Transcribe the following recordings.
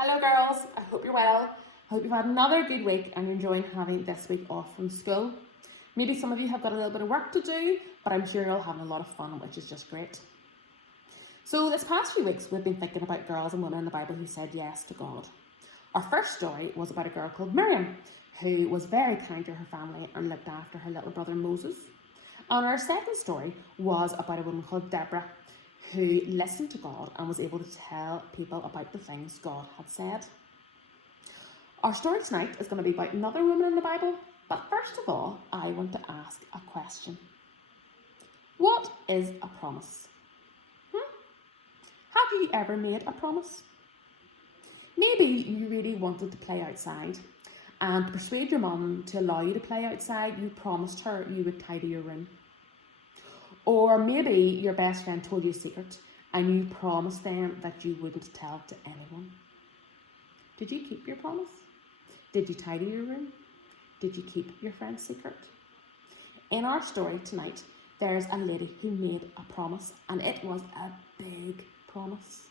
Hello girls, I hope you're well. I hope you've had another good week and you're enjoying having this week off from school. Maybe some of you have got a little bit of work to do, but I'm sure you're all having a lot of fun, which is just great. So this past few weeks we've been thinking about girls and women in the Bible who said yes to God. Our first story was about a girl called Miriam, who was very kind to her family and looked after her little brother Moses. And our second story was about a woman called Deborah, who listened to God and was able to tell people about the things God had said. Our story tonight is going to be about another woman in the Bible, but first of all, I want to ask a question. What is a promise? Have you ever made a promise? Maybe you really wanted to play outside, and to persuade your mum to allow you to play outside, you promised her you would tidy your room. Or maybe your best friend told you a secret and you promised them that you wouldn't tell it to anyone. Did you keep your promise? Did you tidy your room? Did you keep your friend's secret? In our story tonight, there's a lady who made a promise, and it was a big promise.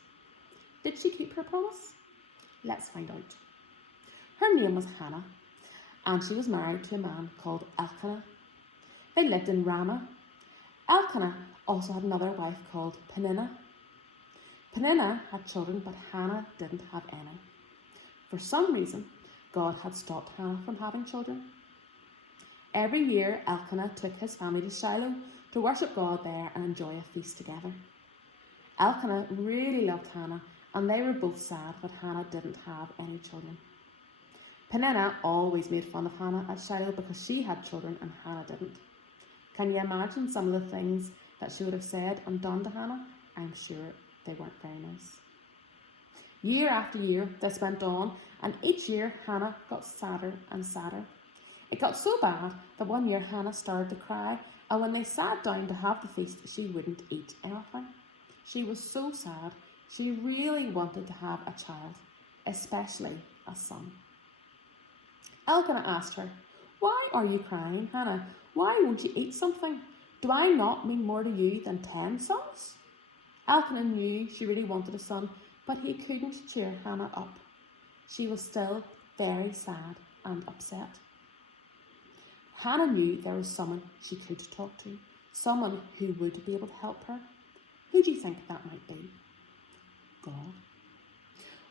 Did she keep her promise? Let's find out. Her name was Hannah, and she was married to a man called Elkanah. They lived in Ramah. Elkanah also had another wife called Peninnah. Peninnah had children, but Hannah didn't have any. For some reason, God had stopped Hannah from having children. Every year, Elkanah took his family to Shiloh to worship God there and enjoy a feast together. Elkanah really loved Hannah, and they were both sad that Hannah didn't have any children. Peninnah always made fun of Hannah at Shiloh because she had children and Hannah didn't. Can you imagine some of the things that she would have said and done to Hannah? I'm sure they weren't very nice. Year after year, this went on, and each year Hannah got sadder and sadder. It got so bad that one year Hannah started to cry, and when they sat down to have the feast, she wouldn't eat anything. She was so sad. She really wanted to have a child, especially a son. Elkanah asked her, "Why are you crying, Hannah? Why won't you eat something? Do I not mean more to you than 10 sons?" Elkanah knew she really wanted a son, but he couldn't cheer Hannah up. She was still very sad and upset. Hannah knew there was someone she could talk to, someone who would be able to help her. Who do you think that might be? God.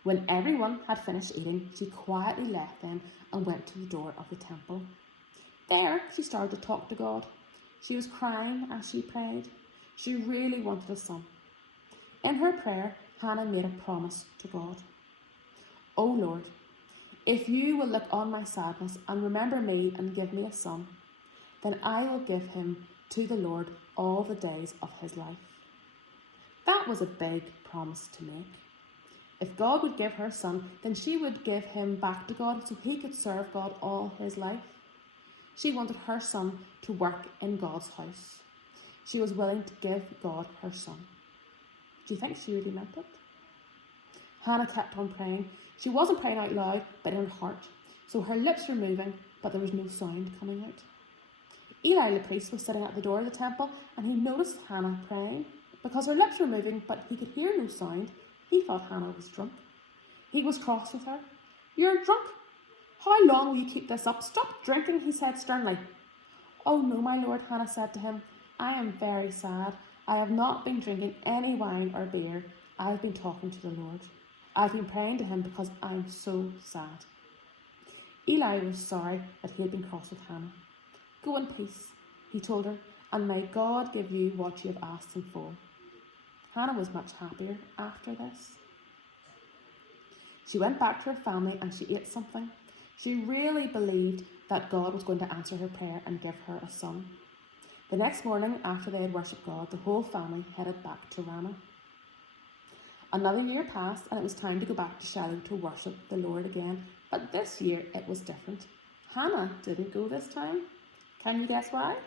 When everyone had finished eating, she quietly left them and went to the door of the temple. There, she started to talk to God. She was crying as she prayed. She really wanted a son. In her prayer, Hannah made a promise to God. "O Lord, if you will look on my sadness and remember me and give me a son, then I will give him to the Lord all the days of his life." That was a big promise to make. If God would give her a son, then she would give him back to God so he could serve God all his life. She wanted her son to work in God's house. She was willing to give God her son. Do you think she really meant it? Hannah kept on praying. She wasn't praying out loud, but in her heart. So her lips were moving, but there was no sound coming out. Eli the priest was sitting at the door of the temple, and he noticed Hannah praying. Because her lips were moving, but he could hear no sound, he thought Hannah was drunk. He was cross with her. "You're drunk. How long will you keep this up? Stop drinking," he said sternly. "Oh no, my lord," Hannah said to him. "I am very sad. I have not been drinking any wine or beer. I have been talking to the Lord. I've been praying to him because I'm so sad." Eli was sorry that he had been cross with Hannah. "Go in peace," he told her, "and may God give you what you have asked him for." Hannah was much happier after this. She went back to her family and she ate something. She really believed that God was going to answer her prayer and give her a son. The next morning, after they had worshipped God, the whole family headed back to Ramah. Another year passed and it was time to go back to Shiloh to worship the Lord again, but this year it was different. Hannah didn't go this time. Can you guess why?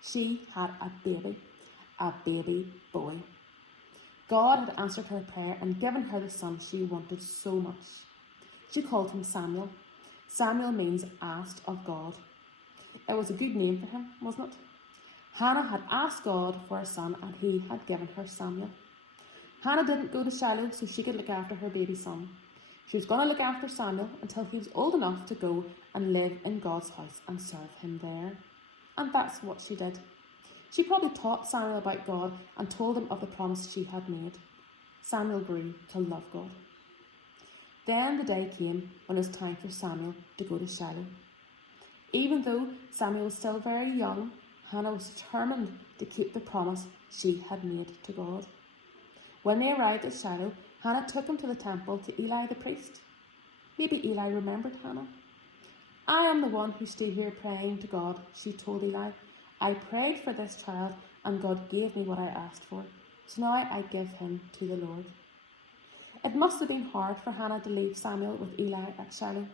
She had a baby boy. God had answered her prayer and given her the son she wanted so much. She called him Samuel. Samuel means asked of God. It was a good name for him, wasn't it? Hannah had asked God for a son and he had given her Samuel. Hannah didn't go to Shiloh so she could look after her baby son. She was going to look after Samuel until he was old enough to go and live in God's house and serve him there. And that's what she did. She probably taught Samuel about God and told him of the promise she had made. Samuel grew to love God. Then the day came when it was time for Samuel to go to Shiloh. Even though Samuel was still very young, Hannah was determined to keep the promise she had made to God. When they arrived at Shiloh, Hannah took him to the temple to Eli the priest. Maybe Eli remembered Hannah. I am the one who stood here praying to God, she told Eli. I prayed for this child and God gave me what I asked for. So now I give him to the Lord. It must have been hard for Hannah to leave Samuel with Eli at Shiloh,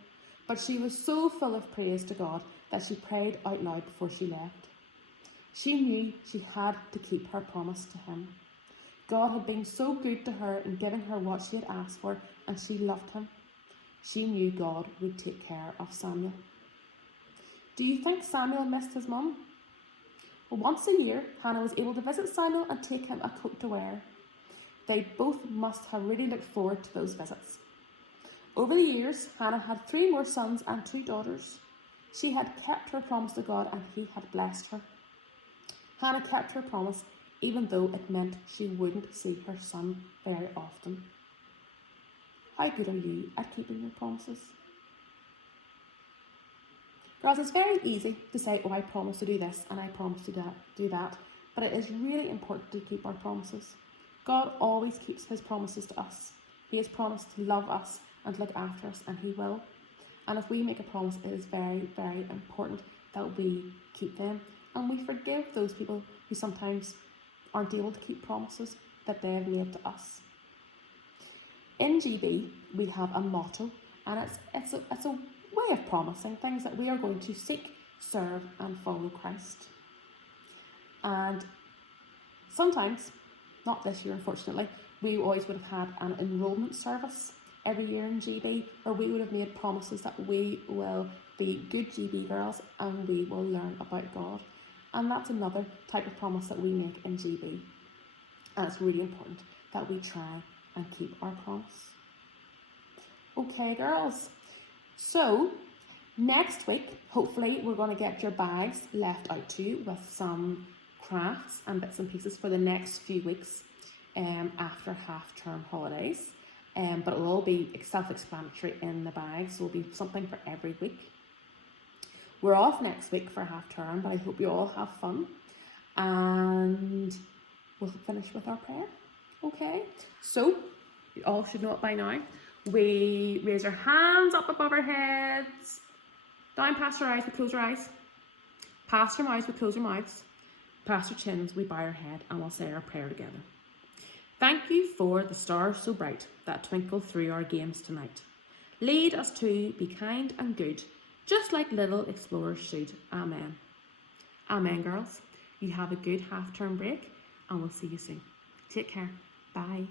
but she was so full of praise to God that she prayed out loud before she left. She knew she had to keep her promise to him. God had been so good to her in giving her what she had asked for, and she loved him. She knew God would take care of Samuel. Do you think Samuel missed his mum? Well, once a year, Hannah was able to visit Samuel and take him a coat to wear. They both must have really looked forward to those visits. Over the years, Hannah had 3 more sons and 2 daughters. She had kept her promise to God and he had blessed her. Hannah kept her promise even though it meant she wouldn't see her son very often. How good are you at keeping your promises? Girls, it's very easy to say, oh, I promise to do this and I promise to do that, but it is really important to keep our promises. God always keeps his promises to us. He has promised to love us and to look after us, and he will. And if we make a promise, it is very, very important that we keep them, and we forgive those people who sometimes aren't able to keep promises that they have made to us. In GB, we have a motto, and it's a way of promising things that we are going to seek, serve, and follow Christ. And sometimes, not this year unfortunately, we always would have had an enrolment service every year in GB where we would have made promises that we will be good GB girls and we will learn about God. And that's another type of promise that we make in GB. And it's really important that we try and keep our promise. Okay, girls. So, next week, hopefully, we're going to get your bags left out to you with some crafts and bits and pieces for the next few weeks after half-term holidays. But it'll all be self-explanatory in the bags, so it'll be something for every week. We're off next week for half-term, but I hope you all have fun. And we'll finish with our prayer. Okay? So, you all should know it by now. We raise our hands up above our heads. Down past our eyes, we close our eyes. Past our mouths, we close our mouths. Past our chins, we bow our head, and we'll say our prayer together. Thank you for the stars so bright that twinkle through our games tonight. Lead us to be kind and good, just like little explorers should. Amen. Amen, girls. You have a good half-term break, and we'll see you soon. Take care. Bye.